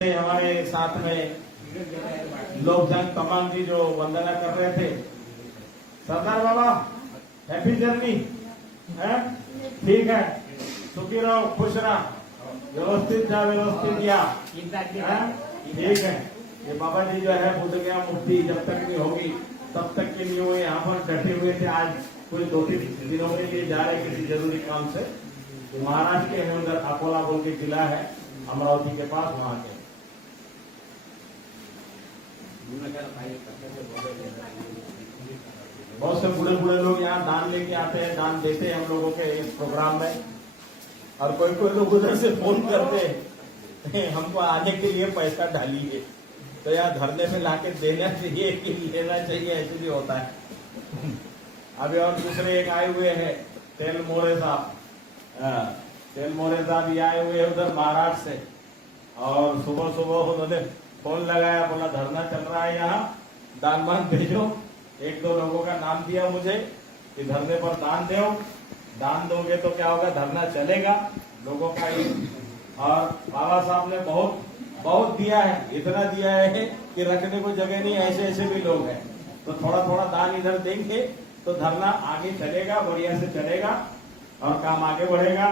हमारे साथ में लोग जन तमाम जी जो वंदना कर रहे थे। सरदार बाबा हैप्पी जर्नी है, ठीक है, सुखी रहो, खुश रहो, व्यवस्थित जा, व्यवस्थित या, ठीक है। ये बाबा जी जो है बुद्ध गया मुक्ति जब तक नहीं होगी तब तक के लिए वो यहाँ पर डटे हुए थे। आज कुछ 2-3 दिनों के लिए जा रहे किसी जरूरी काम से। महाराष्ट्र के उधर अकोला बोल के जिला है अमरावती के पास, वहां के बहुत से बूढ़े बूढ़े लोग यहाँ दान लेके आते हैं, दान देते हैं हम लोगों के इस प्रोग्राम में। और कोई कोई लोग उधर से फोन करते हैं हमको आने के लिए पैसा डालिए, तो यहाँ धरने में लाके देना चाहिए कि लेना चाहिए, ऐसे भी होता है। अभी और दूसरे एक आए हुए हैं तेल मोरे साहब, तेल मोरे साहब ये आए हुए हैं उधर महाराष्ट्र से। और सुबह सुबह उन्होंने फोन लगाया, बोला धरना चल रहा है यहाँ, दान वान भेजो। 1-2 लोगों का नाम दिया मुझे कि धरने पर दान दो, दान दोगे तो क्या होगा, धरना चलेगा लोगों का ही। और बाबा साहब ने बहुत बहुत दिया है, इतना दिया है कि रखने को जगह नहीं, ऐसे ऐसे भी लोग हैं। तो थोड़ा थोड़ा दान इधर देंगे तो धरना आगे चलेगा, बढ़िया से चलेगा और काम आगे बढ़ेगा।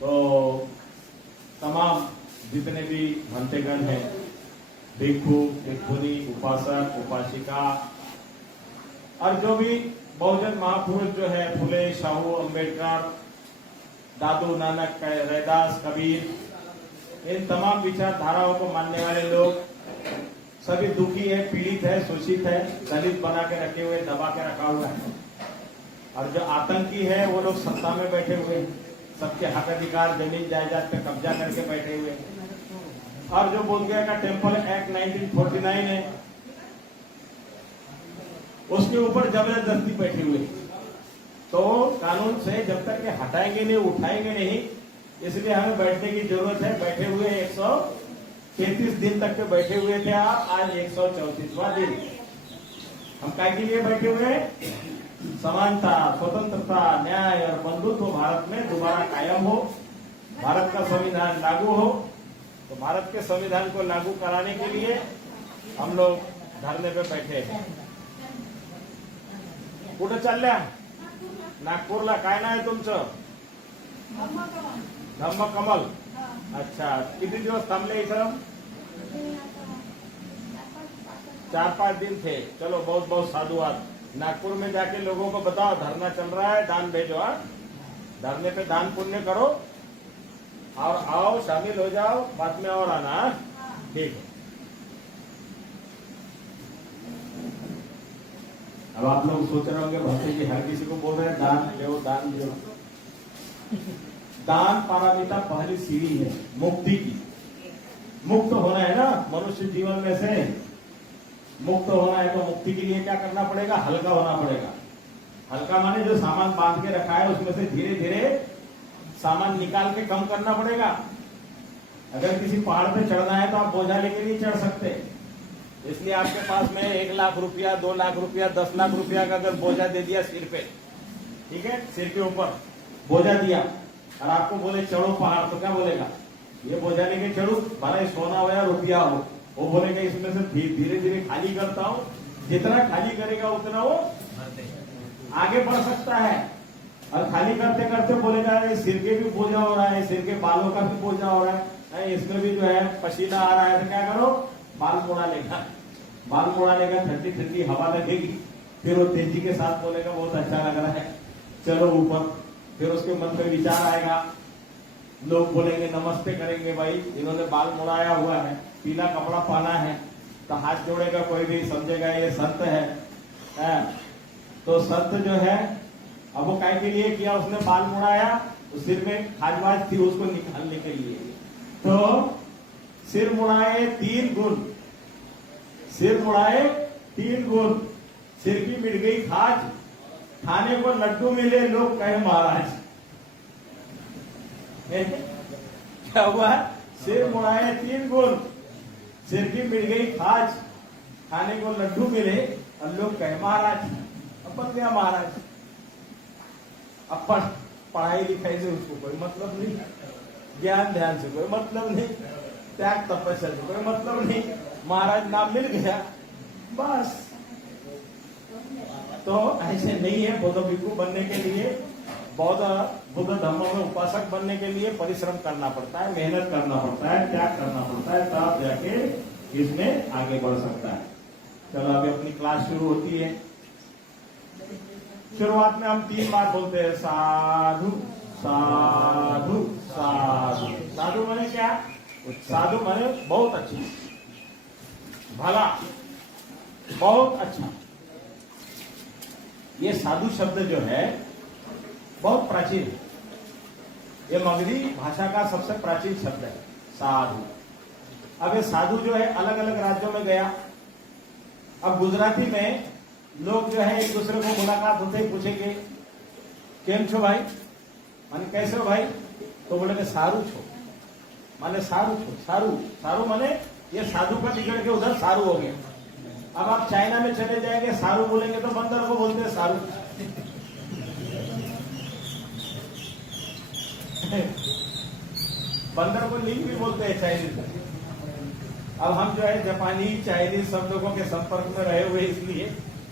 तो तमाम जितने भी भंतेगण हैं, भिक्षु, भिक्षुनी, उपासक, उपासिका और जो भी बहुजन महापुरुष जो है, फुले, शाहू, अंबेडकर, दादू नानक, रैदास, कबीर, इन तमाम विचारधाराओं को मानने वाले लोग सभी दुखी है, पीड़ित है, शोषित है, दलित बना के रखे हुए, दबा के रखा हुआ है। और जो आतंकी है वो लोग सत्ता में बैठे हुए, सबके हक अधिकार जमीन जायदाद पे कब्जा करके बैठे हुए। और जो बोधगया का टेम्पल एक्ट 1949 है उसके ऊपर जबरदस्ती बैठे हुए। तो कानून से जब तक के हटाएंगे नहीं, उठाएंगे नहीं, इसलिए हमें बैठने की जरूरत है। बैठे हुए 133 दिन तक के बैठे हुए थे आप, आज 134वां दिन। हम क्या के लिए बैठे हुए हैं? समानता, स्वतंत्रता, न्याय और बंधुत्व भारत में दोबारा कायम हो, भारत का संविधान लागू हो। तो भारत के संविधान को लागू कराने के लिए हम लोग धरने पे बैठे हैं। कुठं चालल्या? नागपूरला. काय नाव आहे तुमचं? धम्म कमल. अच्छा, किती दिवस थांबले इथं? 4-5 दिन थे। चलो, बहुत बहुत साधुवाद। नागपुर में जाके लोगों को बताओ धरना चल रहा है, दान भेजो। धरने पे दान पुण्य करो और आओ, शामिल हो जाओ, बाद में और आना, ठीक है। अब आप लोग सोच रहे होंगे भक्ति जी हर किसी को बोल रहे हैं दान दो, दान दो। दान पारमिता पहली सीढ़ी है मुक्ति की। मुक्त होना है ना मनुष्य जीवन में से, मुक्त होना है तो मुक्ति के लिए क्या करना पड़ेगा? हल्का होना पड़ेगा। हल्का माने जो सामान बांध के रखा है उसमें से धीरे धीरे सामान निकाल के कम करना पड़ेगा। अगर किसी पहाड़ पे चढ़ना है तो आप बोझा लेके नहीं चढ़ सकते, इसलिए आपके पास में 1 लाख रुपया, 2 लाख रुपया, 10 लाख रुपया का अगर बोझा दे दिया सिर पे, ठीक है, सिर के ऊपर बोझा दिया और आपको बोले चढ़ो पहाड़, तो क्या बोलेगा? ये बोझा लेके चढ़ू, भले सोना हो या रुपया हो। वो बोलेगा इसमें से धीरे धीरे खाली करता हूँ, जितना खाली करेगा उतना वो आगे बढ़ सकता है। और खाली करते करते बोलेगा सिर के भी बोझा हो रहा है, सिर के बालों का भी बोझा हो रहा है, इसमें भी जो है पसीना आ रहा है, तो क्या करो? बाल मुड़ा लेगा, बाल मुड़ा लेगा, ठंडी ठंडी हवा लगेगी, फिर वो तेजी के साथ बोलेगा बहुत अच्छा लग रहा है, चलो ऊपर। फिर उसके मन में विचार आएगा, लोग बोलेंगे नमस्ते करेंगे, भाई इन्होंने बाल मुड़ाया हुआ है, पीला कपड़ा पहना है, तो हाथ जोड़ेगा, कोई भी समझेगा ये संत है। तो संत जो है अब वो काय के लिए किया? उसने बाल मुड़ाया, तो सिर में खाजवाज थी उसको निकालने के लिए। तो सिर मुड़ाए 3 गुण, सिर मुड़ाए 3 गुण, सिर की मिट गई खाज, खाने को लड्डू मिले, लोग कहे महाराज। क्या हुआ? सिर मुड़ाए 3 गुण, सिर की मिट गई खाज, खाने को लड्डू मिले और लोग कहे महाराज। अब बन गया महाराज। अब पढ़ाई लिखाई से उसको कोई मतलब नहीं, ज्ञान ध्यान से कोई मतलब नहीं, त्याग तपस्या से कोई मतलब नहीं, महाराज नाम मिल गया बस। तो ऐसे नहीं है, बौद्ध भिक्षु बनने के लिए, बौद्ध बुद्ध धर्म में उपासक बनने के लिए परिश्रम करना पड़ता है, मेहनत करना पड़ता है, त्याग करना पड़ता है, तब जाके इसमें आगे बढ़ सकता है। चलो अभी अपनी क्लास शुरू होती है। शुरुआत में हम 3 बार बोलते हैं साधु साधु साधु। साधु माने क्या? साधु माने बहुत अच्छी, भला, बहुत अच्छा। ये साधु शब्द जो है बहुत प्राचीन है, ये मगधी भाषा का सबसे प्राचीन शब्द है साधु। अब ये साधु जो है अलग अलग राज्यों में गया। अब गुजराती में लोग जो है एक दूसरे को मुलाकात होते ही पूछेंगे केम छो भाई, माने कैसे हो भाई, तो बोलेंगे सारू छो, माने सारू छो। सारू सारू माने ये साधु का निकल के उधर सारू हो गया। अब आप चाइना में चले जाएंगे, सारू बोलेंगे तो बंदर को बोलते हैं सारू। बंदर को लिंग भी बोलते हैं चाइनीज में। अब हम जो है जापानी चाइनीज शब्दों के संपर्क में रहे हुए, इसलिए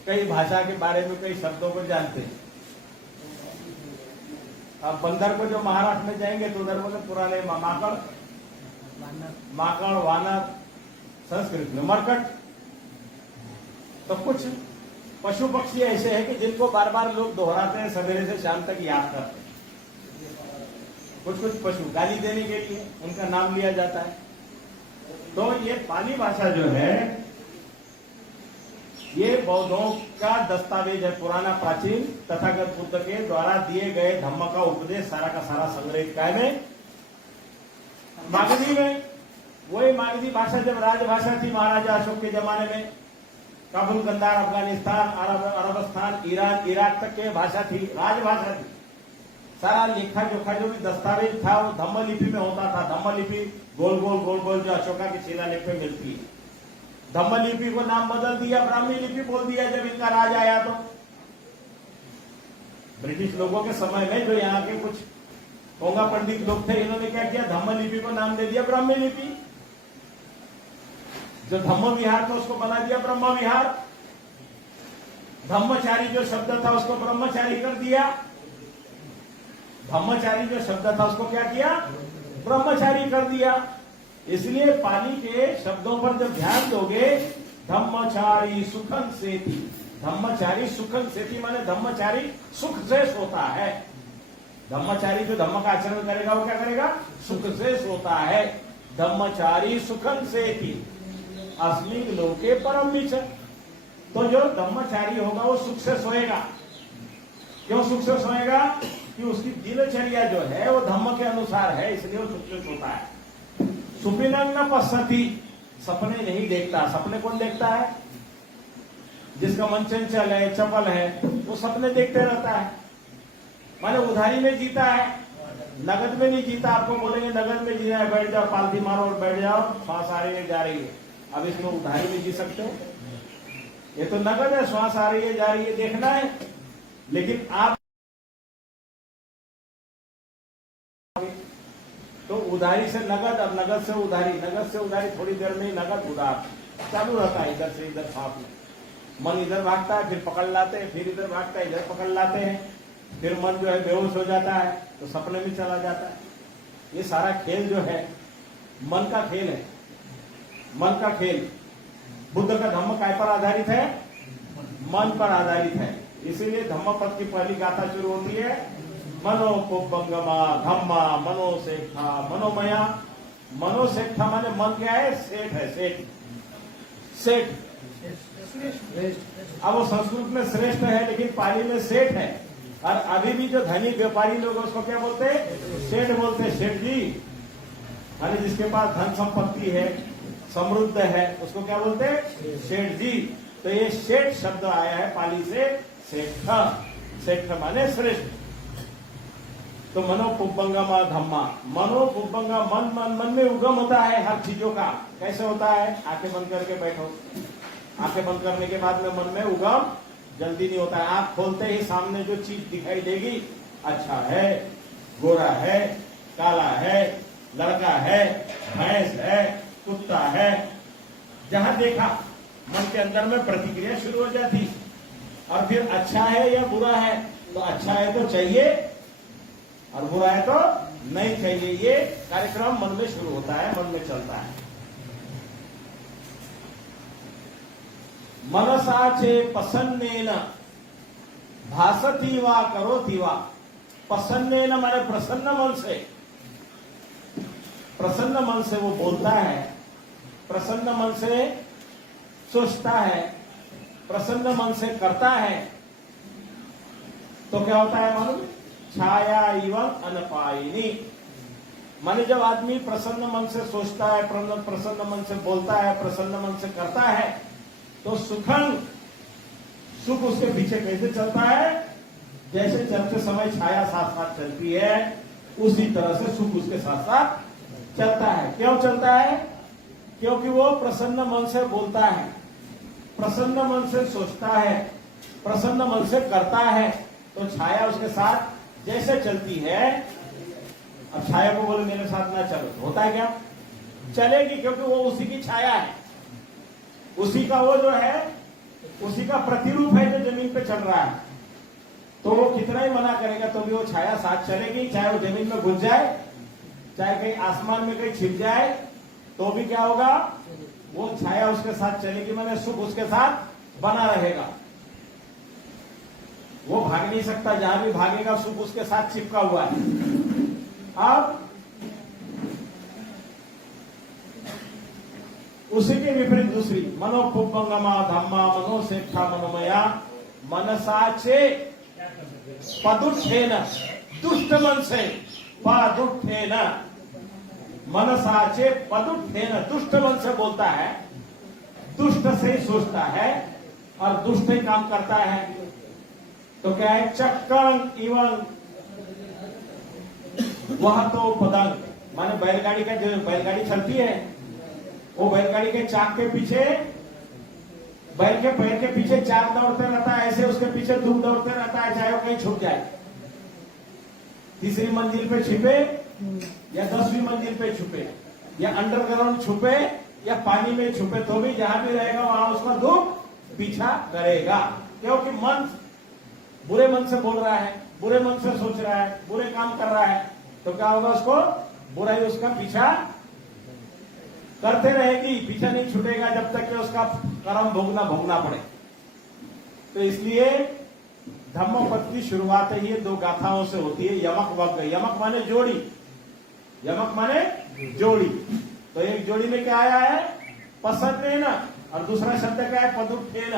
कई भाषा के बारे में कई शब्दों को जानते हैं। अब बंदर को जो महाराष्ट्र में जाएंगे तो उधर बोले पुराने माकड़, माकड़ वानर, संस्कृत में मरकट। तो कुछ पशु पक्षी ऐसे हैं कि जिनको बार बार लोग दोहराते हैं, सवेरे से शाम तक याद करते हैं। कुछ कुछ पशु गाली देने के लिए उनका नाम लिया जाता है। तो ये पाली भाषा जो है ये बौद्धों का दस्तावेज है, पुराना प्राचीन तथागत बुद्ध के द्वारा दिए गए धम्म का उपदेश सारा का सारा संग्रहित काय में मागधी में। वही मागधी भाषा जब राजभाषा थी महाराजा अशोक के जमाने में, काबुल, गंदार, अफगानिस्तान, अरबस्तान, ईरान, इराक तक के भाषा थी, राजभाषा थी। सारा लेखा जोखा जो भी दस्तावेज था वो धम्म लिपि में होता था। धम्म लिपि गोल गोल जो अशोका के शिलालेख में मिलती है। धम्म लिपि को नाम बदल दिया, ब्राह्मी लिपि बोल दिया जब इनका राज आया। तो ब्रिटिश लोगों के समय में जो यहाँ के कुछ होंगा पंडित लोग थे, इन्होंने क्या किया, धम्म लिपि को नाम दे दिया ब्राह्मी लिपि। जो धम्म विहार था उसको बना दिया ब्रह्म विहार। धम्मचारी जो शब्द था उसको ब्रह्मचारी कर दिया। धम्मचारी जो शब्द था उसको क्या किया, ब्रह्मचारी कर दिया। इसलिए पाली के शब्दों पर जब ध्यान दोगे, धम्मचारी सुखन सेति, धम्मचारी सुखन सेति माने धम्मचारी सुख से सोता है। धम्मचारी जो धम्म का आचरण करेगा वो क्या करेगा, सुख से सोता है। धम्मचारी सुखन सेति अस्मिन लोके परम विच। तो जो धम्मचारी होगा वो सुख से सोएगा। क्यों सुख से सोएगा, कि उसकी दिनचर्या जो है वो धम्म के अनुसार है, इसलिए वो सुख से सोता है। सुपिनंग न पश्यति, सपने नहीं देखता। सपने कौन देखता है, जिसका मन चंचल है, चपल है, वो सपने देखते रहता है। माने उधारी में जीता है, नगद में नहीं जीता। आपको बोलेंगे नगद में जीना है, बैठ जाओ, पालथी मारो और बैठ जाओ, श्वास आ रही है जा रही है। अब इसमें उधारी में जी सकते हो? ये तो नगद है, श्वास आ रही है जा रही है, देखना है। लेकिन आप तो उधारी से नगद, अब नगद से उधारी, नगद से उधारी, थोड़ी देर में ही नगद उधार चालू रहता है। इधर से इधर सांप में मन इधर भागता है, फिर पकड़ लाते हैं, फिर इधर भागता है, इधर पकड़ लाते हैं, फिर मन जो है बेहोश हो जाता है तो सपने में चला जाता है। ये सारा खेल जो है मन का खेल है, मन का खेल। बुद्ध का धम्म काय पर आधारित है, मन पर आधारित है। इसीलिए धम्म पद की पहली गाथा शुरू होती है, मनोपुब्बंगमा धम्मा मनोसेठा मनोमया। मनोसेठा माने मन क्या है, सेठ है, सेठ सेठ। अब वो संस्कृत में श्रेष्ठ है लेकिन पाली में सेठ है। और अभी भी जो धनी व्यापारी लोग उसको क्या बोलते हैं, सेठ बोलते हैं। सेठ जी यानी जिसके पास धन संपत्ति है, समृद्ध है, उसको क्या बोलते हैं, सेठ जी। तो ये सेठ शब्द आया है पाली से सेठ। सेठ माने श्रेष्ठ। तो मनोपुब्बंगमा धम्मा, मनोपुब्बंगा मन, मन में उगम होता है हर चीजों का। कैसे होता है, आंखें बंद करके बैठो, आंखें बंद करने के बाद में मन में उगम जल्दी नहीं होता है। आंख खोलते ही सामने जो चीज दिखाई देगी, अच्छा है, गोरा है, काला है, लड़का है, भैंस है, कुत्ता है, जहां देखा मन के अंदर में प्रतिक्रिया शुरू हो जाती। और फिर अच्छा है या बुरा है, तो अच्छा है तो चाहिए और बुरा है तो नहीं चाहिए। ये कार्यक्रम मन में शुरू होता है, मन में चलता है। मनसाचे पसन्नेन भासती वा करोति वा। पसन्नेन माने प्रसन्न मन से, प्रसन्न मन से वो बोलता है, प्रसन्न मन से सोचता है, प्रसन्न मन से करता है, तो क्या होता है मालूम? छाया एवं अनपायिनी। माने जब आदमी प्रसन्न मन से सोचता है, प्रसन्न मन से बोलता है, प्रसन्न मन से करता है, तो सुख उसके पीछे कैसे चलता है? जैसे चलते समय छाया साथ साथ चलती है, उसी तरह से सुख उसके साथ साथ चलता है। क्यों चलता है? क्योंकि वो प्रसन्न मन से बोलता है, प्रसन्न मन से सोचता है, प्रसन्न मन से करता है, तो छाया उसके साथ जैसे चलती है। अब छाया को बोले मेरे साथ ना चलो, होता है क्या? चलेगी, क्योंकि वो उसी की छाया है, उसी का वो जो है, उसी का प्रतिरूप है जो जमीन पे चल रहा है। तो वो कितना ही मना करेगा तो भी वो छाया साथ चलेगी, चाहे वो जमीन में घुस जाए, चाहे कहीं आसमान में कहीं छिप जाए, तो भी क्या होगा? वो छाया उसके साथ चलेगी, माने सुख उसके साथ बना रहेगा। वो भाग नहीं सकता, जहां भी भागेगा सुख उसके साथ चिपका हुआ है। अब उसी के विपरीत दूसरी मनोपुपंगमा धम्मा मनोसेक्षा मनोमया मनसाचे पदुत्थेन, दुष्ट मन से पदुत्थेन, मनसाचे पदुत्थेन, दुष्ट मन से बोलता है, दुष्ट से ही सोचता है और दुष्ट ही काम करता है। तो क्या है? चक्कं इवं वह तो पदंग, माने बैलगाड़ी का जो बैलगाड़ी चलती है, वो बैलगाड़ी के चाक के पीछे, बैल के पैर के पीछे चाक दौड़ते रहता है, ऐसे उसके पीछे धूप दौड़ते रहता है, चाहे वो कहीं छुप जाए, तीसरी मंजिल पे छिपे या 10वीं मंजिल पे छुपे या अंडरग्राउंड छुपे या पानी में छुपे, तो भी जहां भी रहेगा वहां उसका धूप पीछा करेगा। क्योंकि मन बुरे मन से बोल रहा है, बुरे मन से सोच रहा है, बुरे काम कर रहा है, तो क्या होगा? उसको बुराई उसका पीछा करते रहेगी, पीछा नहीं छूटेगा जब तक कि उसका कर्म भोगना पड़े। तो इसलिए धम्मपद की शुरुआत ही ये 2 गाथाओं से होती है, यमक वग्ग। यमक माने जोड़ी, यमक माने जोड़ी। तो एक जोड़ी में क्या आया है? पसन्नेन, और दूसरा शब्द क्या है? पदुत्थेन,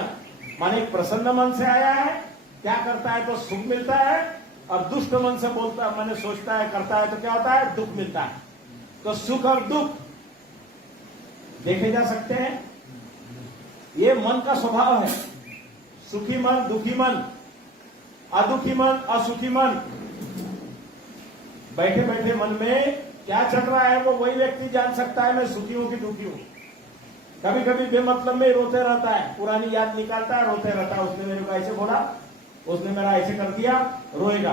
माने प्रसन्न मन से आया है, क्या करता है तो सुख मिलता है, और दुष्ट मन से बोलता है, माने सोचता है, करता है, तो क्या होता है? दुख मिलता है। तो सुख और दुख देखे जा सकते हैं, ये मन का स्वभाव है। सुखी मन, दुखी मन, अदुखी मन, असुखी मन, बैठे बैठे मन में क्या चल रहा है वो वही व्यक्ति जान सकता है, मैं सुखी हूं कि दुखी हूं। कभी कभी बेमतलब में रोते रहता है, पुरानी याद निकालता है, रोते रहता है, उसने मेरे को ऐसे बोला, उसने मेरा ऐसे कर दिया, रोएगा।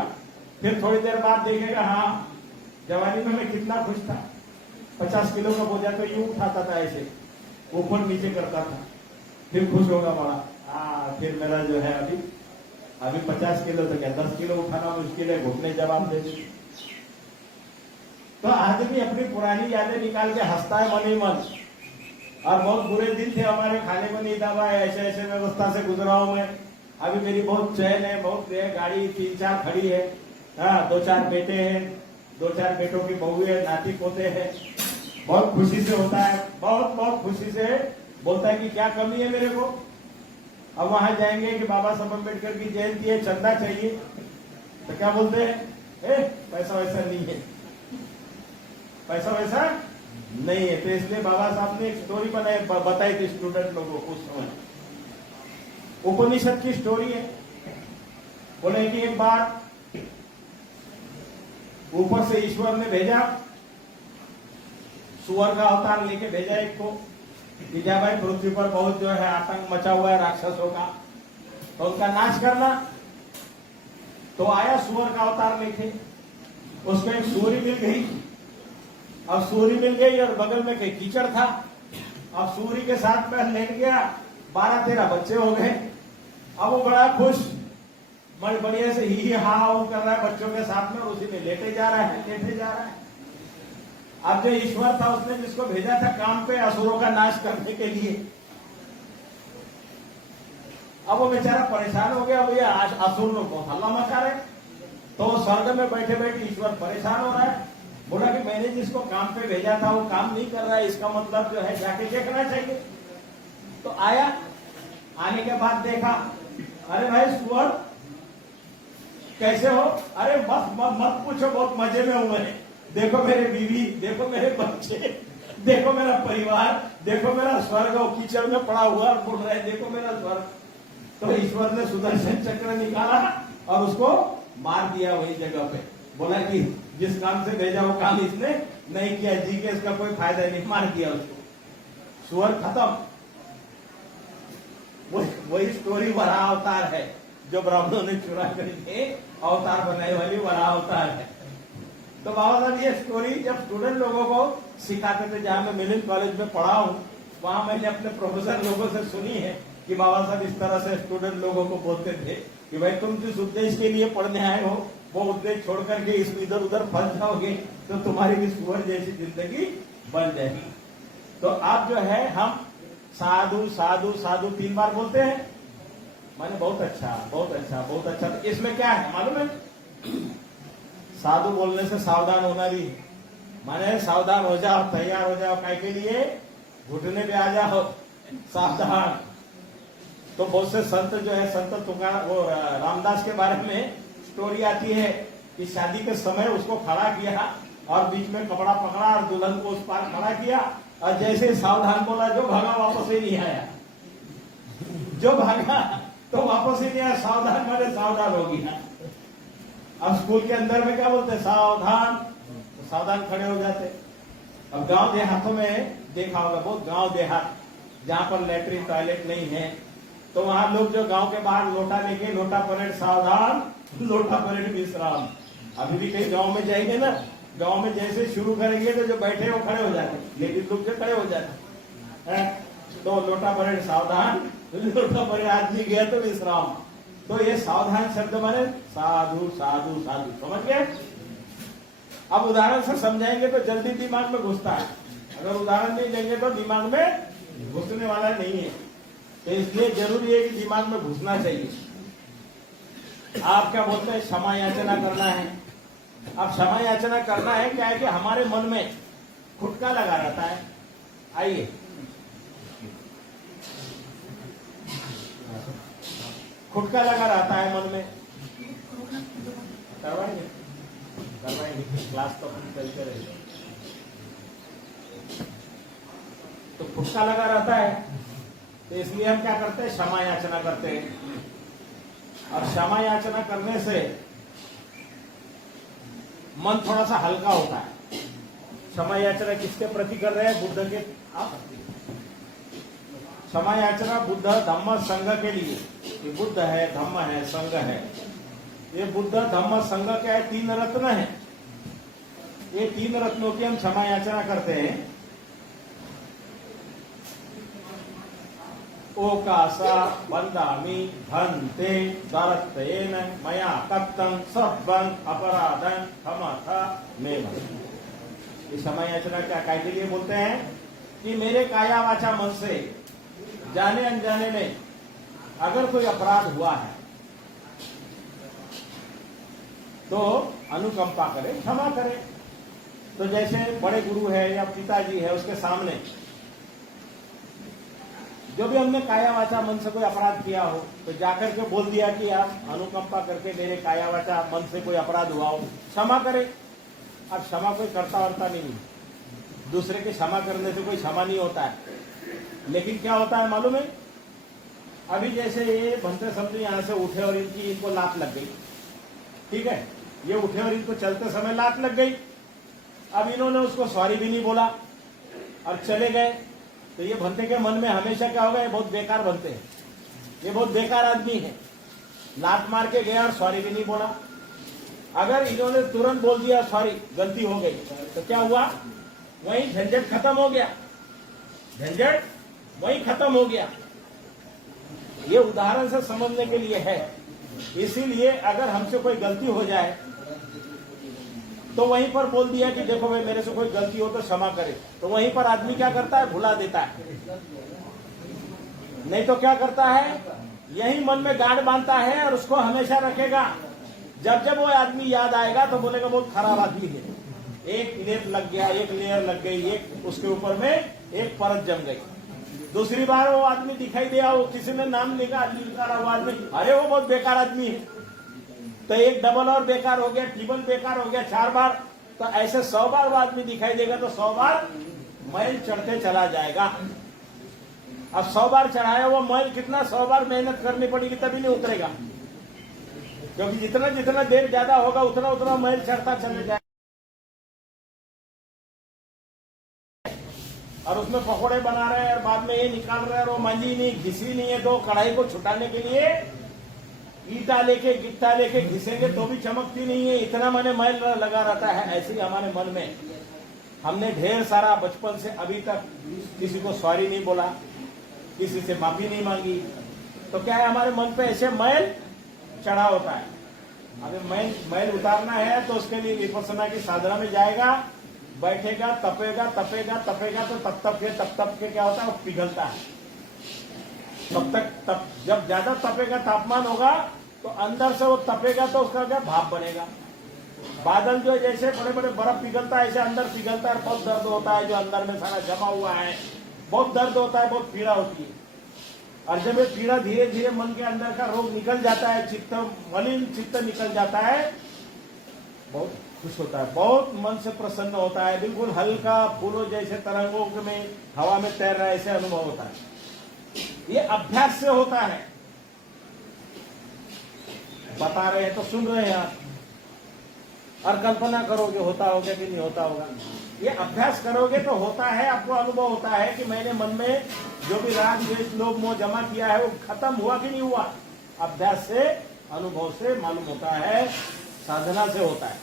फिर थोड़ी देर बाद देखेगा, हाँ जवानी में मैं कितना खुश था, 50 किलो का बोझा तो यूं उठाता था, ऐसे ऊपर नीचे करता था, फिर खुश होगा बड़ा। हाँ फिर मेरा जो है अभी 50 किलो तो क्या 10 किलो उठाना मुश्किल है, घुटने जवाब दे दे। तो आदमी अपनी पुरानी यादें निकाल के हंसता है मन ही मन। और बहुत बुरे दिन थे हमारे, खाने को नहीं दबा है, ऐसे ऐसे व्यवस्था से गुजरा हूं मैं, अभी मेरी बहुत चैन है, बहुत गाड़ी 3-4 खड़ी है, हाँ 2-4 बेटे हैं, 2-4 बेटों की बहू है, नाती पोते हैं, बहुत खुशी से होता है, बहुत खुशी से बोलता है कि क्या कमी है मेरे को। अब वहां जाएंगे कि बाबा साहब अम्बेडकर की जयंती है, चंदा चाहिए, तो क्या बोलते हैं? पैसा वैसा नहीं है, पैसा वैसा नहीं है। तो इसलिए बाबा साहब ने एक स्टोरी बताई थी स्टूडेंट लोगों को उस समय, उपनिषद की स्टोरी है। बोले कि एक बार ऊपर से ईश्वर ने भेजा, सुअर का अवतार लेके भेजा एक को, विजया भाई पृथ्वी पर बहुत जो है आतंक मचा हुआ है राक्षसों का, तो उनका नाश करना। तो आया सुअर का अवतार लेके, उसको एक सुअरी मिल गई, अब सूरी मिल गई और बगल में कहीं कीचड़ था। अब सूरी के साथ में लेट गया, 12-13 बच्चे हो गए। अब वो बड़ा खुश, बढ़िया से ही हा कर रहा है बच्चों के साथ में, और उसी में लेटे जा रहा है। अब जो ईश्वर था उसने जिसको भेजा था काम पे असुरों का नाश करने के लिए, अब वो बेचारा परेशान हो गया, भैया असुर लोग बहुत हल्ला मचा रहे। तो स्वर्ग में बैठे बैठे ईश्वर परेशान हो रहा है, बोला कि मैंने जिसको काम पे भेजा था वो काम नहीं कर रहा है, इसका मतलब जो है जाके देखना चाहिए। तो आया, आने के बाद देखा, अरे भाई सुअर कैसे हो? अरे मत पूछो, बहुत मजे में हुए हैं। देखो मेरे बीवी, देखो मेरे बच्चे, देखो मेरा परिवार, देखो मेरा स्वर्ग, कीचड़ में पड़ा हुआ और बोल रहे देखो मेरा स्वर्ग। तो ईश्वर ने सुदर्शन चक्र निकाला और उसको मार दिया वही जगह पे। बोला कि जिस काम से भेजा वो काम इसने नहीं किया, जी के इसका कोई फायदा नहीं, मार दिया उसको। सुअर खत्म। वही स्टोरी वराह अवतार है जो ब्राह्मणों ने चुरा करके अवतार बनाने वाली वराह अवतार है। तो बाबा साहब ये स्टोरी जब स्टूडेंट लोगों को सिखाते थे, जहां मैं मिलन कॉलेज में पढ़ा हूं, वहां मैंने अपने प्रोफेसर लोगों से सुनी है कि बाबा साहब इस तरह से स्टूडेंट लोगों को बोलते थे कि भाई तुम जिस उद्देश्य के लिए पढ़ने आए हो वो उद्देश्य छोड़ करके इसमें इधर उधर फंस जाओगे तो तुम्हारी भी सुअर जैसी जिंदगी बन जाएगी। तो आप जो है हम साधु साधु साधु 3 बार बोलते हैं, माने बहुत अच्छा बहुत अच्छा बहुत अच्छा। तो इसमें क्या है मालूम है? साधु बोलने से सावधान होना भी है, माने सावधान हो जाओ, तैयार हो जाओ, काय के लिए? घुटने पे आ जाओ, सावधान। तो बहुत से संत जो है, संत तुकार वो रामदास के बारे में स्टोरी आती है कि शादी के समय उसको खड़ा किया और बीच में कपड़ा पकड़ा और दुल्हन को उस पार खड़ा किया, और जैसे सावधान बोला जो भागा वापस ही नहीं आया, जो भागा तो वापस ही नहीं आया। सावधान माने सावधान हो गया। अब स्कूल के अंदर में क्या बोलते? सावधान, तो सावधान खड़े हो जाते। अब गांव देहातों में देखा होगा, बहुत गांव देहात जहां पर लेटरिन टॉयलेट नहीं है, तो वहां लोग जो गांव के बाहर लोटा लेके, लोटा परेड सावधान, लोटा परेड विश्राम। अभी भी कई गांव में जाएंगे ना, गांव में जैसे शुरू करेंगे तो जो बैठे वो खड़े हो जाते, लेकिन लोग जो खड़े हो जाते हैं। तो लोटा परेड सावधान, लोटा परेड आदमी गया तो विश्राम। तो ये सावधान शब्द माने साधु साधु साधु, समझ गए? अब उदाहरण से समझाएंगे तो जल्दी दिमाग में घुसता है, अगर उदाहरण नहीं देंगे तो दिमाग में घुसने वाला नहीं है। तो इसलिए जरूरी है कि दिमाग में घुसना चाहिए। आप क्या बोलते हैं? क्षमा याचना करना है। अब क्षमा याचना करना है क्या है कि हमारे मन में खुटका लगा रहता है। आइए, खुटका लगा रहता है मन में, करवाएंगे क्लास तो हम चलते रहेंगे। तो खुटका लगा रहता है, तो इसलिए हम क्या करते हैं? क्षमा याचना करते हैं। और क्षमा याचना करने से मन थोड़ा सा हल्का होता है। क्षमा याचना किसके प्रति कर रहे हैं? बुद्ध के। आप क्षमा याचना बुद्ध धम्म संघ के लिए, ये बुद्ध है, धम्म है, संघ है। ये बुद्ध धम्म संघ क्या है? 3 रत्न है। ये 3 रत्नों की हम क्षमा याचना करते हैं। ओकासा वंदामि धन्ते दरत्तेन मया कत्तं सब्बं अपराधं क्षमता मेव। ये क्षमा याचना क्या काय के लिए बोलते हैं? कि मेरे काया वाचा मन से जाने अनजाने में अगर कोई अपराध हुआ है तो अनुकंपा करे, क्षमा करे। तो जैसे बड़े गुरु है या पिताजी है, उसके सामने जो भी हमने काया वाचा मन से कोई अपराध किया हो तो जाकर के बोल दिया कि आप अनुकंपा करके मेरे काया वाचा मन से कोई अपराध हुआ हो, क्षमा करे। अब क्षमा कोई करता वरता नहीं, दूसरे के क्षमा करने से कोई क्षमा नहीं होता है। लेकिन क्या होता है मालूम है? अभी जैसे ये भंते समझो यहां से उठे और इनको लात लग गई, ठीक है, ये उठे और इनको चलते समय लात लग गई। अब इन्होंने उसको सॉरी भी नहीं बोला और चले गए, तो ये भंते के मन में हमेशा क्या होगा? ये बहुत बेकार भंते हैं, ये बहुत बेकार आदमी है, लात मार के गया और सॉरी भी नहीं बोला। अगर इन्होंने तुरंत बोल दिया सॉरी गलती हो गई, तो क्या हुआ? वहीं झंझट खत्म हो गया, झंझट वहीं खत्म हो गया। ये उदाहरण से समझने के लिए है। इसीलिए अगर हमसे कोई गलती हो जाए तो वहीं पर बोल दिया कि देखो भाई मेरे से कोई गलती हो तो क्षमा करे, तो वहीं पर आदमी क्या करता है, भुला देता है। नहीं तो क्या करता है, यही मन में गांठ बांधता है और उसको हमेशा रखेगा। जब जब वो आदमी याद आएगा तो बोलेगा बहुत खराब आदमी है, एक लेप लग गया, एक लेयर लग गई, एक उसके ऊपर में एक परत जम गई। दूसरी बार वो आदमी दिखाई दिया, वो किसी ने नाम लिखा वो आदमी, अरे वो बहुत बेकार आदमी है, तो एक डबल और बेकार हो गया, ट्रिपल बेकार हो गया, 4 बार, तो ऐसे 100 बार वो आदमी दिखाई देगा तो 100 बार मैल चढ़ते चला जाएगा। अब 100 बार चढ़ाया वो मैल कितना, 100 बार मेहनत करनी पड़ेगी तभी नहीं उतरेगा, क्योंकि जितना जितना देर ज्यादा होगा उतना उतना मैल चढ़ता चले जाएगा। और उसमें पकौड़े बना रहे हैं और बाद में ये निकाल रहे हैं और वो मंजी नहीं घिसी नहीं है, तो कढ़ाई को छुटाने के लिए ईटा लेके गिट्टा लेके घिसेंगे तो भी चमकती नहीं है, इतना मैंने मैल लगा रहता है। ऐसे ही हमारे मन में हमने ढेर सारा बचपन से अभी तक किसी को सॉरी नहीं बोला, किसी से माफी नहीं मांगी, तो क्या है, हमारे मन पे ऐसे मैल चढ़ा होता है। अभी मैल उतारना है तो उसके लिए विपश्यना की साधना में जाएगा, बैठेगा, तपेगा तपेगा तपेगा, तो तप के क्या होता है, वो पिघलता है। तब जब ज्यादा तपेगा, तापमान होगा तो अंदर से वो तपेगा तो उसका क्या भाप बनेगा। बादल जो जैसे बड़े बड़े बर्फ पिघलता है ऐसे अंदर पिघलता है, बहुत दर्द होता है, जो अंदर में सारा जमा हुआ है, बहुत दर्द होता है, बहुत पीड़ा होती है। और जब ये पीड़ा धीरे धीरे मन के अंदर का रोग निकल जाता है, चित्त मलिन चित्त निकल जाता है, बहुत खुश होता है, बहुत मन से प्रसन्न होता है, बिल्कुल हल्का फूलों जैसे तरंगों में हवा में तैर रहा है ऐसे अनुभव होता है। ये अभ्यास से होता है। बता रहे हैं तो सुन रहे हैं आप, और कल्पना करोगे होता होगा कि नहीं होता होगा। ये अभ्यास करोगे तो होता है, आपको अनुभव होता है कि मैंने मन में जो भी राग द्वेष लोभ मोह जमा किया है वो खत्म हुआ कि नहीं हुआ। अभ्यास से, अनुभव से मालूम होता है, साधना से होता है।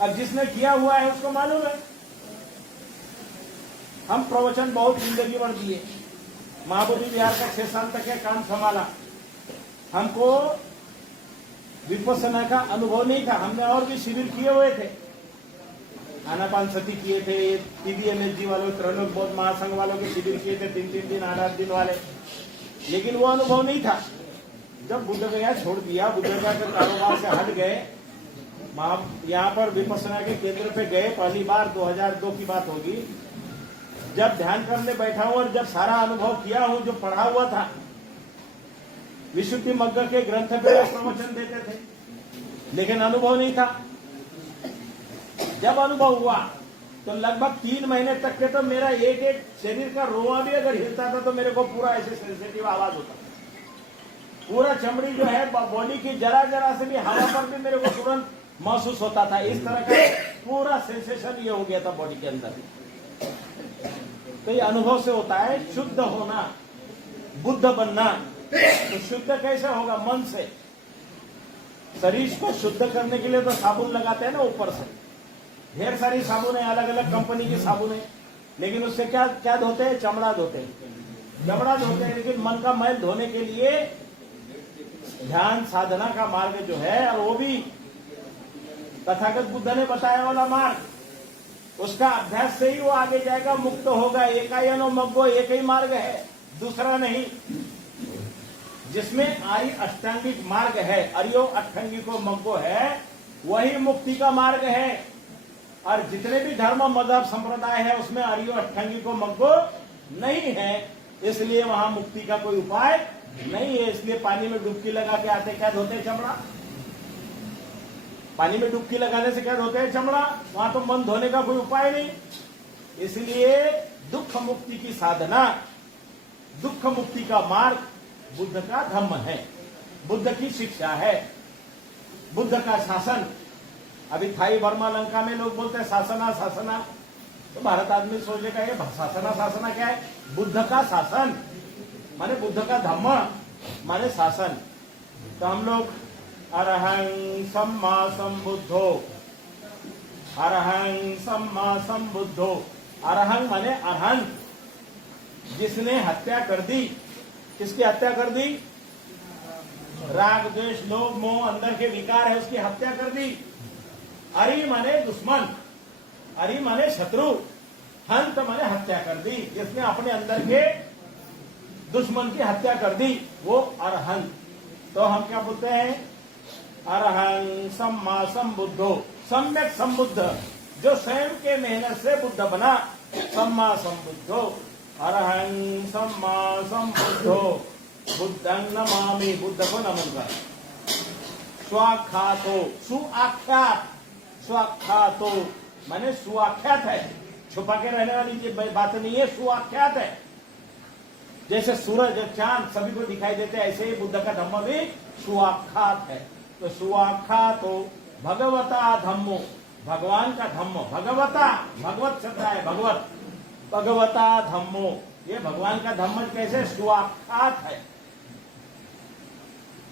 अब जिसने किया हुआ है उसको मालूम है। हम प्रवचन बहुत जिंदगी भर दिए, महाबोधि विहार का 6 साल तक है काम संभाला, हमको विपश्यना का अनुभव नहीं था। हमने और भी शिविर किए हुए थे, आनापानसती किए थे, TBMSG वालों, त्रैलोक बौद्ध महासंघ वालों के शिविर किए थे, 3-3 दिन 8-8 दिन वाले, लेकिन वो अनुभव नहीं था। जब बुद्ध गया छोड़ दिया, बुद्ध गया के कारोबार से हट गए, यहाँ पर विपश्यना के केंद्र पे गए, पहली बार 2002 की बात होगी, जब ध्यान करने बैठा हूं और जब सारा अनुभव किया हूं, जो पढ़ा हुआ था, विशुद्धि मग्ग के ग्रंथ पे प्रवचन देते थे, लेकिन अनुभव नहीं था। जब अनुभव हुआ तो लगभग 3 महीने तक के तो मेरा एक एक शरीर का रोआ भी अगर हिलता था तो मेरे को पूरा ऐसे सेंसिटिव आवाज होता था। पूरा चमड़ी जो है बॉडी की जरा जरा से भी हवा पर भी मेरे को तुरंत महसूस होता था। इस तरह का पूरा सेंसेशन ये हो गया था बॉडी के अंदर। तो ये अनुभव से होता है। शुद्ध होना, बुद्ध बनना, तो शुद्ध कैसे होगा? मन से। शरीर को शुद्ध करने के लिए तो साबुन लगाते हैं ना ऊपर से, ढेर सारी साबुन है, अलग अलग कंपनी की साबुन है, लेकिन उससे क्या क्या धोते हैं? चमड़ा धोते हैं, चमड़ा धोते हैं। लेकिन मन का मैल धोने के लिए ध्यान साधना का मार्ग जो है, और वो भी तथागत बुद्ध ने बताया वाला मार्ग, उसका अभ्यास से ही वो आगे जाएगा, मुक्त होगा। एकायनो मग्गो, एक ही मार्ग है, दूसरा नहीं। जिसमें आर्य अष्टांगिक मार्ग है, अर्यो अष्टांगिको मग्गो है, वही मुक्ति का मार्ग है। और जितने भी धर्म मजहब संप्रदाय है उसमें अर्यो अष्टांगिको मग्गो नहीं है, इसलिए वहां मुक्ति का कोई उपाय नहीं है। इसलिए पानी में डुबकी लगा के आते क्या धोते हैं? चमड़ा। पानी में डुबकी लगाने से क्या धोते हैं? चमड़ा। वहां तो मन धोने का कोई उपाय नहीं। इसलिए दुख मुक्ति की साधना, दुख मुक्ति का मार्ग बुद्ध का धम्म है, बुद्ध की शिक्षा है, बुद्ध का शासन। अभी थाई बर्मा लंका में लोग बोलते हैं शासना शासना, तो भारत आदमी सोचेगा ये शासना शासना क्या है? बुद्ध का शासन माने बुद्ध का धम्म माने शासन। तो हम लोग अरहं सम्मा संबुद्धो, अरहं सम्मा संबुद्धो, अरहंग माने अरहंत, जिसने हत्या कर दी। किसकी हत्या कर दी? राग द्वेष लोभ मोह अंदर के विकार है उसकी हत्या कर दी। अरि माने दुश्मन, अरि माने शत्रु, हंत माने हत्या कर दी, जिसने अपने अंदर के दुश्मन की हत्या कर दी, वो अरहंत। तो हम क्या बोलते हैं? अरहं सम्मा संबुद्धो, सम्यक संबुद्ध, जो स्वयं के मेहनत से बुद्ध बना, सम्मा संबुद्धो, अरहं सम्मा संबुद्धो बुद्धं नमामि, बुद्ध को नमन कर। स्वाख्यातो, सुआख्यात, स्वाख्यातो माने सुआख्यात है, छुपा के रहने वाली बात नहीं है, सुआख्यात है। जैसे सूरज चांद सभी को दिखाई देते हैं, ऐसे ही बुद्ध का धम्म भी सुआख्यात है। तो सुआख्यातो भगवता धम्मो, भगवान का धम्म, भगवता भगवत शब्द है, भगवत, भगवता धम्मो, ये भगवान का धम्म कैसे सुआख्यात है।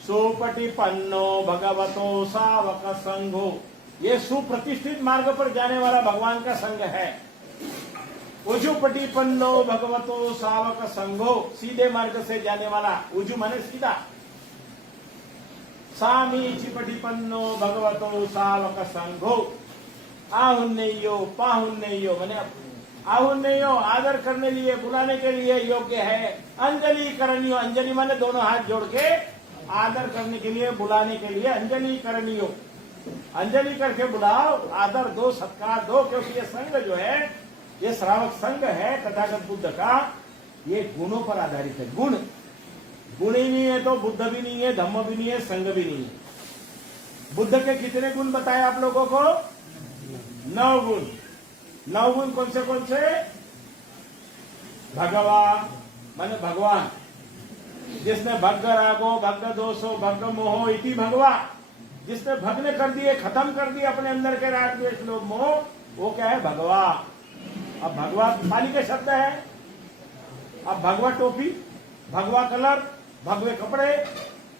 सुपटिपन्नो भगवतो सावक संघो, ये सुप्रतिष्ठित मार्ग पर जाने वाला भगवान का संघ है। उजुपटिपन्नो भगवतो सावक संघो, सीधे मार्ग से जाने वाला, उजु माने सीधा। सामीचिपटिपन्नो भगवतो सावक संघो, आहुन्नेयो पाहुन्नेयो माने आहुन्नेयो आदर करने लिए बुलाने के लिए योग्य है। अंजलि करणियो, अंजलि माने दोनों हाथ जोड़ के आदर करने के लिए, बुलाने के लिए अंजलि करणियो, अंजलि करके बुलाओ, आदर दो, सत्कार दो, क्योंकि ये संघ जो है, ये श्रावक संघ है तथागत बुद्ध का, ये गुणों पर आधारित है। गुण, गुण ही नहीं है तो बुद्ध भी नहीं है, धम्म भी नहीं है, संघ भी नहीं है। बुद्ध के कितने गुण बताए आप लोगों को? 9 गुण। 9 गुण कौन से? भगवा माने भगवान, जिसने भग्ग रागो भग्ग दोषो भग्ग मोहो इति भगवा, जिसने भग्न कर दिए, खत्म कर दिए अपने अंदर के राग द्वेष लोभ मोह, वो क्या है? भगवा। अब भगवा पाली के शब्द है। अब भगवा टोपी, भगवा कलर, भगवे कपड़े,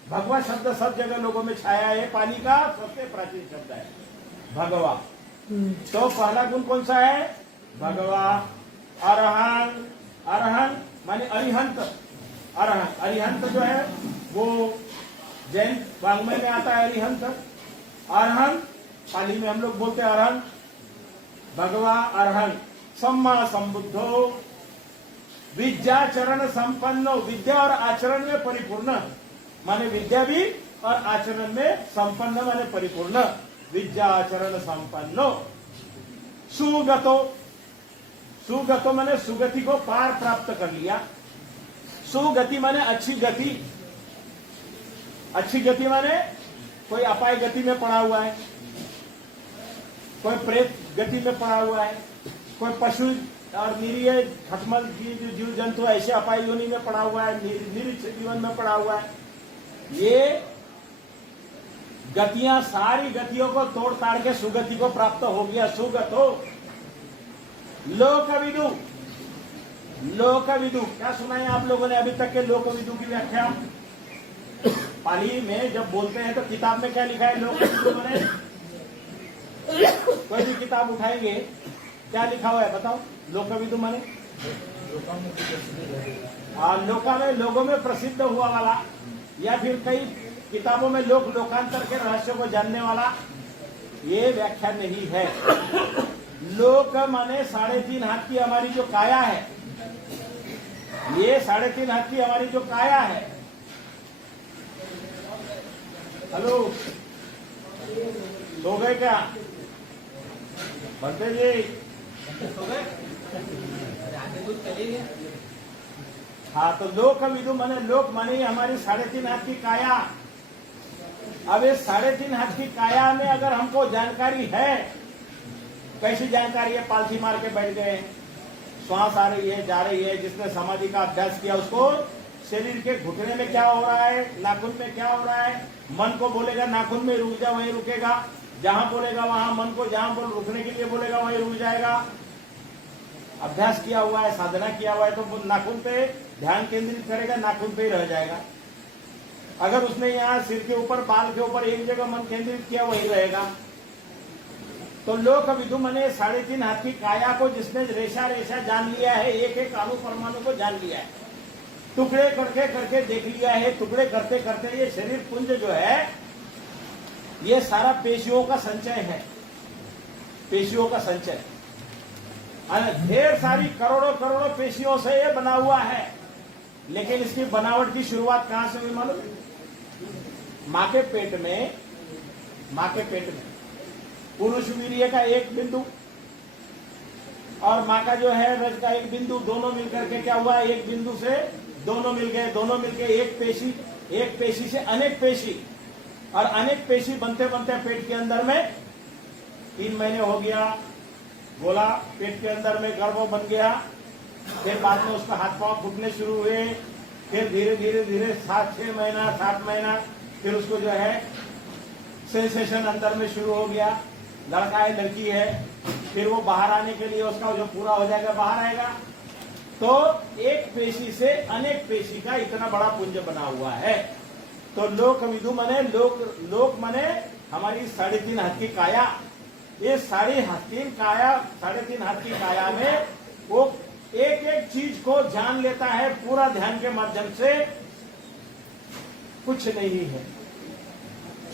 भगवा शब्द सब जगह लोगों में छाया है, पाली का सबसे प्राचीन शब्द है भगवा। तो पहला गुण कौन सा है? भगवा। अरहं, अरहं माने अरिहंत, अरहंत, अरिहंत जो है वो जैन वाङ्मय में आता है अरिहंत। अरहंत पाली में हम लोग बोलते हैं अरहंत, भगवा अरहंत। सम्मा संबुद्धो, विद्याचरण संपन्नो, विद्या और आचरण में परिपूर्ण, माने विद्या भी और आचरण में संपन्न माने परिपूर्ण, विद्याचरण संपन्नो। सुगतो, सुगतो माने सुगति को पार प्राप्त कर लिया। सुगति माने अच्छी गति, अच्छी गति माने कोई अपाय गति में पड़ा हुआ है, कोई प्रेत गति में पड़ा हुआ है, कोई पशु और निरीह खटमल जीव जंतु ऐसे अपाय योनि में पड़ा हुआ है, निरीक्ष जीवन में पड़ा हुआ है। ये गतियां, सारी गतियों को तोड़ ताड़ के सुगति को प्राप्त हो गया। सुगतो। लोकविदु, लोकविदु क्या सुना है आप लोगों ने अभी तक के लोकविदु की व्याख्या? पाली में जब बोलते हैं तो किताब में क्या लिखा है लोकविदु माने? कोई भी किताब उठाएंगे क्या लिखा हुआ है बताओ? लोकविदु माने लोका में, लोगों में प्रसिद्ध हुआ वाला, या फिर कई किताबों में लोकांतर के रहस्य को जानने वाला, ये व्याख्या नहीं है। लोक माने 3.5 हाथ की हमारी जो काया है, ये 3.5 हाथ की हमारी जो काया है। हेलो, सो गए क्या बनते जी? हाँ, तो लोकविदु माने, लोक माने हमारी 3.5 हाथ की काया। अब इस 3.5 हाथ की काया में अगर हमको जानकारी है, कैसी जानकारी है? पालथी मार के बैठ गए, श्वास आ रही है जा रही है, जिसने समाधि का अभ्यास किया उसको शरीर के घुटने में क्या हो रहा है, नाखून में क्या हो रहा है, मन को बोलेगा नाखून में रुक जा, वहीं रुकेगा, जहां बोलेगा वहां, मन को जहां बोल रुकने के लिए बोलेगा वहीं रुक जाएगा। अभ्यास किया हुआ है, साधना किया हुआ है, तो नाखून पे ध्यान केंद्रित करेगा, नाखून पे ही रह जाएगा। अगर उसने यहाँ सिर के ऊपर, बाल के ऊपर एक जगह मन केंद्रित किया, वही रहेगा। तो लोक विदु मने 3.5 हाथ की काया को जिसने रेशा रेशा जान लिया है, एक एक अणु परमाणु को जान लिया है, टुकड़े करके करके देख लिया है, टुकड़े करते करते ये शरीर पुंज जो है ये सारा पेशियों का संचय है, पेशियों का संचय। ढेर सारी करोड़ों करोड़ों पेशियों से ये बना हुआ है, लेकिन इसकी बनावट की शुरुआत कहां से हुई मालूम है? मां के पेट में, मां के पेट में पुरुष वीर्य का एक बिंदु और मां का जो है रज का एक बिंदु, दोनों मिलकर के क्या हुआ? एक बिंदु से दोनों मिल गए, दोनों मिलकर एक पेशी से अनेक पेशी, और अनेक पेशी बनते बनते पेट के अंदर में 3 महीने हो गया, बोला पेट के अंदर में गर्भ बन गया, फिर बाद में उसका हाथ पांव फूटने शुरू हुए, फिर धीरे धीरे धीरे 6 महीना 7 महीना, फिर उसको जो है सेंसेशन अंदर में शुरू हो गया, लड़का है लड़की है, फिर वो बाहर आने के लिए उसका जो पूरा हो जाएगा बाहर आएगा। तो एक पेशी से अनेक पेशी का इतना बड़ा पुंज बना हुआ है। तो लोक विदु मने लोक मने हमारी 3.5 हाथ की काया, ये 3.5 हाथ की काया में वो एक एक चीज को जान लेता है पूरा ध्यान के माध्यम से। कुछ नहीं है,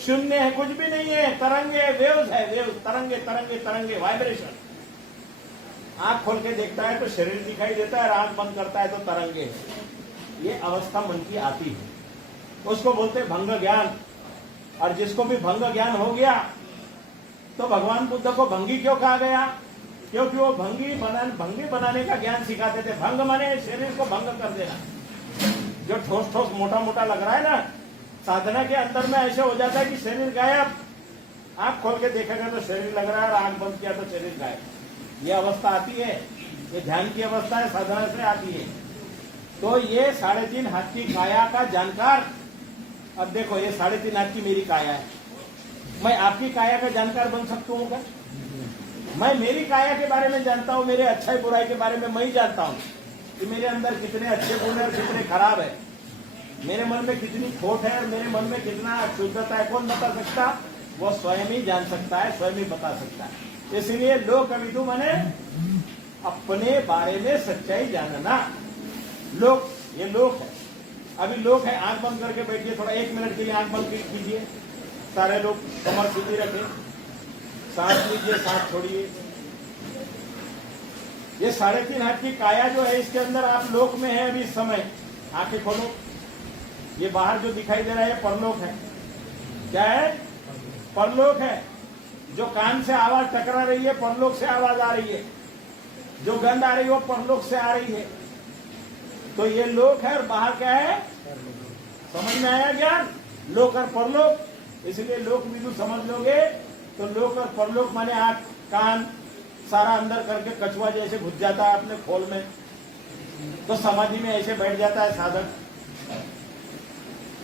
शून्य है, कुछ भी नहीं है, तरंगे वेव्स है, वेव्स, तरंगे तरंगे तरंगे, वाइब्रेशन। आंख खोल के देखता है तो शरीर दिखाई देता है, आंख बंद करता है तो तरंगे है। ये अवस्था मन की आती है, उसको बोलते भंग ज्ञान। और जिसको भी भंग ज्ञान हो गया तो भगवान बुद्ध को भंगी क्यों कहा गया? क्योंकि वो भंगी बनाने का ज्ञान सिखाते थे। भंग माने शरीर को भंग कर देना। जो ठोस ठोस मोटा मोटा लग रहा है ना, साधना के अंदर में ऐसे हो जाता है कि शरीर गायब, आंख खोल के देखेगा तो शरीर लग रहा है, और आंख बंद किया तो शरीर गायब। ये अवस्था आती है, ये ध्यान की अवस्था है, साधना से आती है। तो ये 3.5 हाथ की काया का जानकार। अब देखो ये 3.5 हाथ की मेरी काया है, मैं आपकी काया का जानकार बन सकता हूँ क्या? मैं मेरी काया के बारे में जानता हूँ, मेरे अच्छाई बुराई के बारे में मैं ही जानता हूँ कि मेरे अंदर कितने अच्छे गुण है और कितने खराब है, मेरे मन में कितनी खोट है और मेरे मन में कितना शुद्धता है। कौन बता सकता? वो स्वयं ही जान सकता है, स्वयं ही बता सकता है। इसलिए लोक विदु माने अपने बारे में सच्चाई जानना। लोक, ये लोक है। अभी लोक है, आंख बंद करके बैठिए, थोड़ा 1 मिनट के लिए आंख बंद कीजिए। सारे लोग कमर सीधी रखें, सांस लीजिए, सांस छोड़िए। ये 3.5 हाथ की काया जो है, इसके अंदर आप लोक में है अभी इस समय। आंखें खोलो, ये बाहर जो दिखाई दे रहा है परलोक है। क्या है? परलोक है। जो कान से आवाज टकरा रही है, परलोक से आवाज आ रही है। जो गंध आ रही है वो परलोक से आ रही है। तो ये लोक है और बाहर क्या है? समझ में आया ज्ञान? लोक और परलोक। इसलिए लोक विदु समझ लोगे तो लोक और परलोक माने आंख कान सारा अंदर करके कछुआ जैसे घुस जाता है अपने खोल में, तो समाधि में ऐसे बैठ जाता है साधक।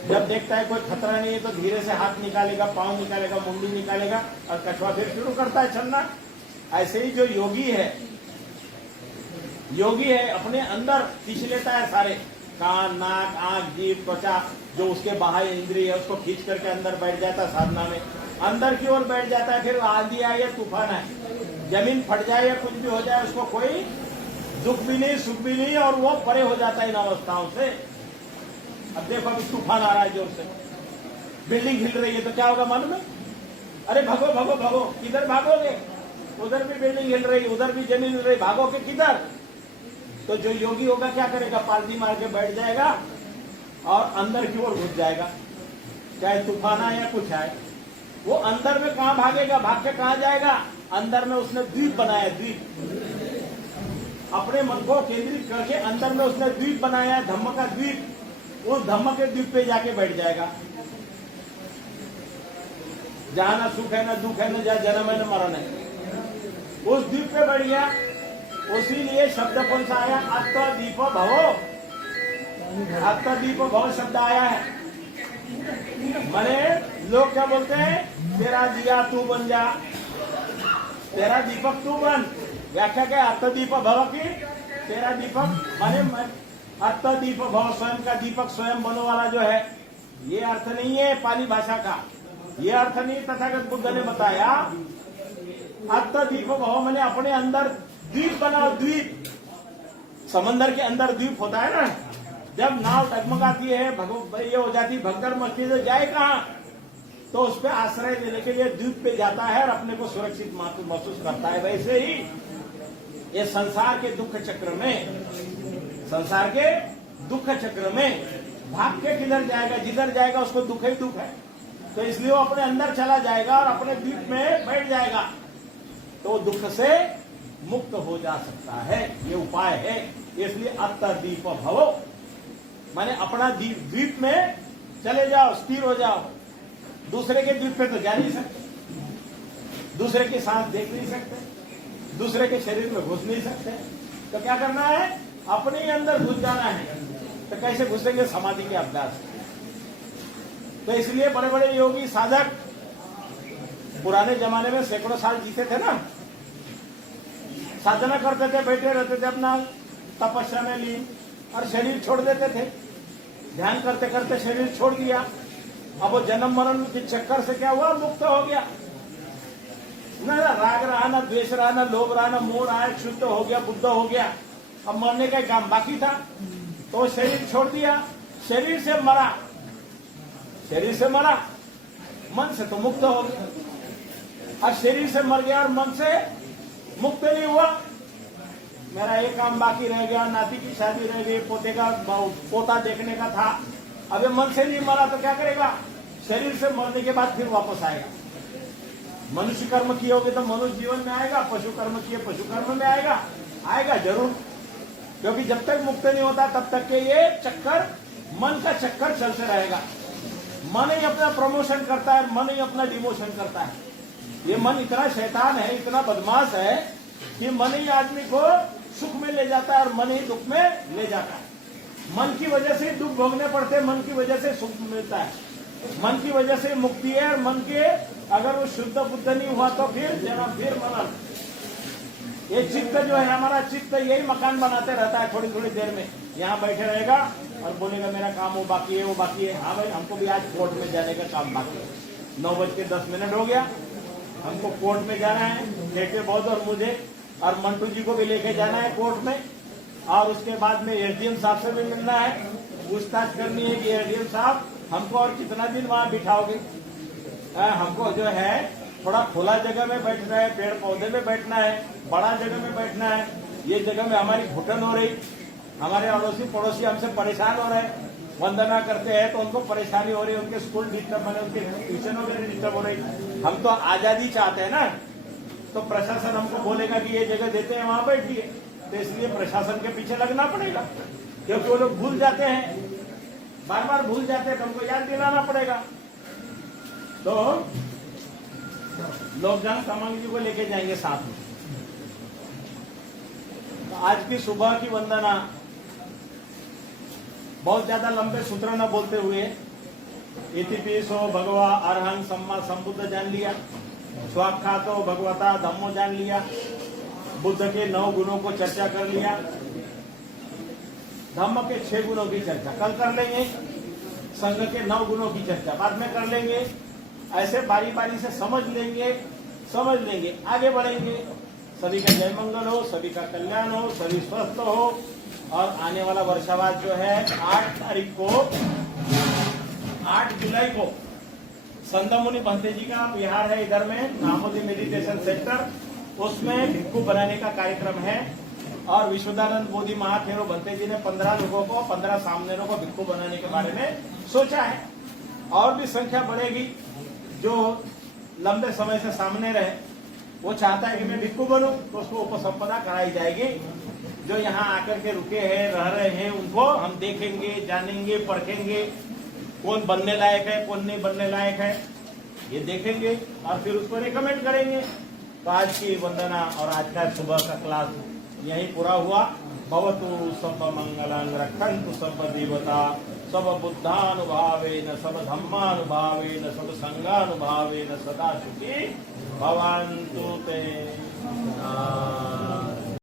जब देखता है कोई खतरा नहीं है तो धीरे से हाथ निकालेगा, पांव निकालेगा, मुंडी निकालेगा और कछुआ फिर शुरू करता है चलना। ऐसे ही जो योगी है अपने अंदर खींच लेता है सारे कान, नाक, आंख, जीभ, त्वचा, जो उसके बाह्य इंद्रिय है उसको खींच करके अंदर बैठ जाता है साधना में, अंदर की ओर बैठ जाता है। फिर आंधी आए या तूफान आए, जमीन फट जाए या कुछ भी हो जाए, उसको कोई दुख भी नहीं, सुख भी नहीं, और वो परे हो जाता है इन अवस्थाओं से। अब देखो अभी तूफान आ रहा है जोर से, बिल्डिंग हिल रही है तो क्या होगा मालूम है? अरे भागो भागो भागो, किधर भागोगे? उधर भी बिल्डिंग हिल रही, उधर भी जमीन हिल रही, भागो के किधर? तो जो योगी होगा क्या करेगा? पालती मार के बैठ जाएगा और अंदर की ओर घुस जाएगा, चाहे तूफान आए या कुछ आए। वो अंदर में कहां भागेगा? भाग के कहां जाएगा? अंदर में उसने द्वीप बनाया, द्वीप। अपने मन को केंद्रित करके अंदर में उसने द्वीप बनाया, धम्म का द्वीप। उस धम्म के द्वीप पे जाके बैठ जाएगा, जहां ना सुख है ना दुख है, ना जहां जन्म है ना मरण है, उस द्वीप पे बैठ गया। उसी लिए शब्द कौन सा आया? अत्तदीप भवो। अत्तदीप भव शब्द आया है। माने लोग क्या बोलते हैं? तेरा दिया तू बन जा, तेरा दीपक तू बन। व्याख्या क्या? अत्तदीप भव की, तेरा दीपक माने अत्तदीप भव, स्वयं का दीपक स्वयं बनो वाला जो है, ये अर्थ नहीं है पाली भाषा का। ये अर्थ नहीं तथागत बुद्ध ने बताया अत्तद्वीप भव मैंने अपने अंदर द्वीप बनाओ, द्वीप। समंदर के अंदर द्वीप होता है ना, जब नाव डगमगाती है, ये हो जाती भगदड़ मचती है, जाए कहाँ? तो उस पर आश्रय लेने के लिए द्वीप पे जाता है और अपने को सुरक्षित महसूस करता है। वैसे ही ये संसार के दुख चक्र में, संसार के दुख चक्र में भाग के किधर जाएगा? जिधर जाएगा उसको दुख ही दुख है। तो इसलिए वो अपने अंदर चला जाएगा और अपने द्वीप में बैठ जाएगा, तो दुख से मुक्त हो जा सकता है। ये उपाय है। इसलिए अत्तद्वीप भवो माने अपना द्वीप में चले जाओ, स्थिर हो जाओ। दूसरे के द्वीप पे तो जा नहीं सकते, दूसरे की सांस देख नहीं सकते, दूसरे के शरीर में घुस नहीं सकते। तो क्या करना है? अपने ही अंदर घुस जाना है। तो कैसे घुसेंगे? समाधि के अभ्यास। तो इसलिए बड़े बड़े योगी साधक पुराने जमाने में सैकड़ों साल जीते थे ना, साधना करते थे, बैठे रहते थे अपना तपस्या में लीन, और शरीर छोड़ देते थे। ध्यान करते करते शरीर छोड़ दिया। अब वो जन्म मरण के चक्कर से क्या हुआ? मुक्त हो गया। ना राग रहा, ना द्वेष रहा, ना लोभ रहा, ना मोह रहा, शुद्ध हो गया, बुद्ध हो गया। अब मरने का काम बाकी था, तो शरीर छोड़ दिया। शरीर से मरा, शरीर से मरा, मन से तो मुक्त हो गया। और शरीर से मर गया और मन से मुक्त नहीं हुआ। मेरा एक काम बाकी रह गया, नाती की शादी रह गई, पोते का पोता देखने का था। अबे मन से नहीं मरा तो क्या करेगा? शरीर से मरने के बाद फिर वापस आएगा। मनुष्य कर्म किए होगे तो मनुष्य जीवन में आएगा, पशु कर्म किए पशु कर्म में आएगा, आएगा जरूर। क्योंकि जब तक मुक्त नहीं होता तब तक के ये चक्कर, मन का चक्कर चलते रहेगा। मन ही अपना प्रमोशन करता है, मन ही अपना डिमोशन करता है। ये मन इतना शैतान है, इतना बदमाश है कि मन ही आदमी को सुख में ले जाता है और मन ही दुख में ले जाता है। मन की वजह से दुख भोगने पड़ते हैं, मन की वजह से सुख मिलता है, मन की वजह से मुक्ति है। और मन के अगर वो शुद्ध बुद्ध नहीं हुआ तो फिर जन्म, फिर मरण। ये चित्त जो है हमारा, चित्त यही मकान बनाते रहता है। थोड़ी थोड़ी देर में यहाँ बैठे रहेगा और बोलेगा मेरा काम वो बाकी है, वो बाकी है। हाँ भाई, हमको भी आज कोर्ट में जाने का काम बाकी है। 9:10 हो गया, हमको कोर्ट में जाना है, लेटे बहुत और मुझे और मंटू जी को भी लेके जाना है कोर्ट में। और उसके बाद में एसडीएम साहब से भी मिलना है, पूछताछ करनी है कि एसडीएम साहब हमको और कितना दिन वहाँ बिठाओगे। हमको जो है थोड़ा खुला जगह में बैठना है, पेड़ पौधे में बैठना है, बड़ा जगह में बैठना है। ये जगह में हमारी घुटन हो रही, हमारे अड़ोसी पड़ोसी हमसे परेशान हो रहे हैं। वंदना करते हैं तो उनको परेशानी हो रही है, उनके स्कूल डिस्टर्ब बने, उनके ट्यूशन वगैरह डिस्टर्ब हो रही। हम तो आजादी चाहते हैं ना, तो प्रशासन हमको बोलेगा कि ये जगह देते हैं, वहां बैठिए। तो इसलिए प्रशासन के पीछे लगना पड़ेगा, क्योंकि वो लोग भूल जाते हैं, बार बार भूल जाते हैं, तो हमको याद दिलाना पड़ेगा। तो लोग जन तमांग जी को लेके जाएंगे साथ में। तो आज की सुबह की वंदना बहुत ज्यादा लंबे सूत्र न बोलते हुए, इतिपिसो भगवा अरहं सम्मा संबुद्ध जान लिया, स्वाख्यातो भगवता धम्मो जान लिया, बुद्ध के 9 गुणों को चर्चा कर लिया, धम्म के 6 गुणों की चर्चा कल कर लेंगे, संघ के 9 गुणों की चर्चा बाद में कर लेंगे। ऐसे बारी बारी से समझ लेंगे, आगे बढ़ेंगे। सभी का जय मंगल हो, सभी का कल्याण हो, सभी स्वस्थ हो। और आने वाला वर्षावास जो है 8 जुलाई को संदमुनि भंते जी का विहार है इधर में, नामोदी मेडिटेशन सेंटर, उसमें भिक्खु बनाने का कार्यक्रम है। और विश्वदानंद बोधि महाथेरो भंते जी ने 15 लोगों को, 15 सामनेरों को भिक्खु बनाने के बारे में सोचा है। और भी संख्या बढ़ेगी, जो लंबे समय से सामने रहे, वो चाहता है कि मैं भिक्खु बनूं, तो उसको उपसंपदा कराई जाएगी। जो यहाँ आकर के रुके हैं, रह रहे हैं, उनको हम देखेंगे, जानेंगे, परखेंगे, कौन बनने लायक है, कौन नहीं बनने लायक है, ये देखेंगे और फिर उसको रिकमेंड करेंगे। तो आज की वंदना और आज का सुबह का क्लास यही पूरा हुआ। भवतु सब मंगलं, रक्षन्तु सब देवता, सब बुद्धानुभावेन, सब धम्मानुभावेन, सब संघानुभावेन सदा सुखी भवन्तु ते।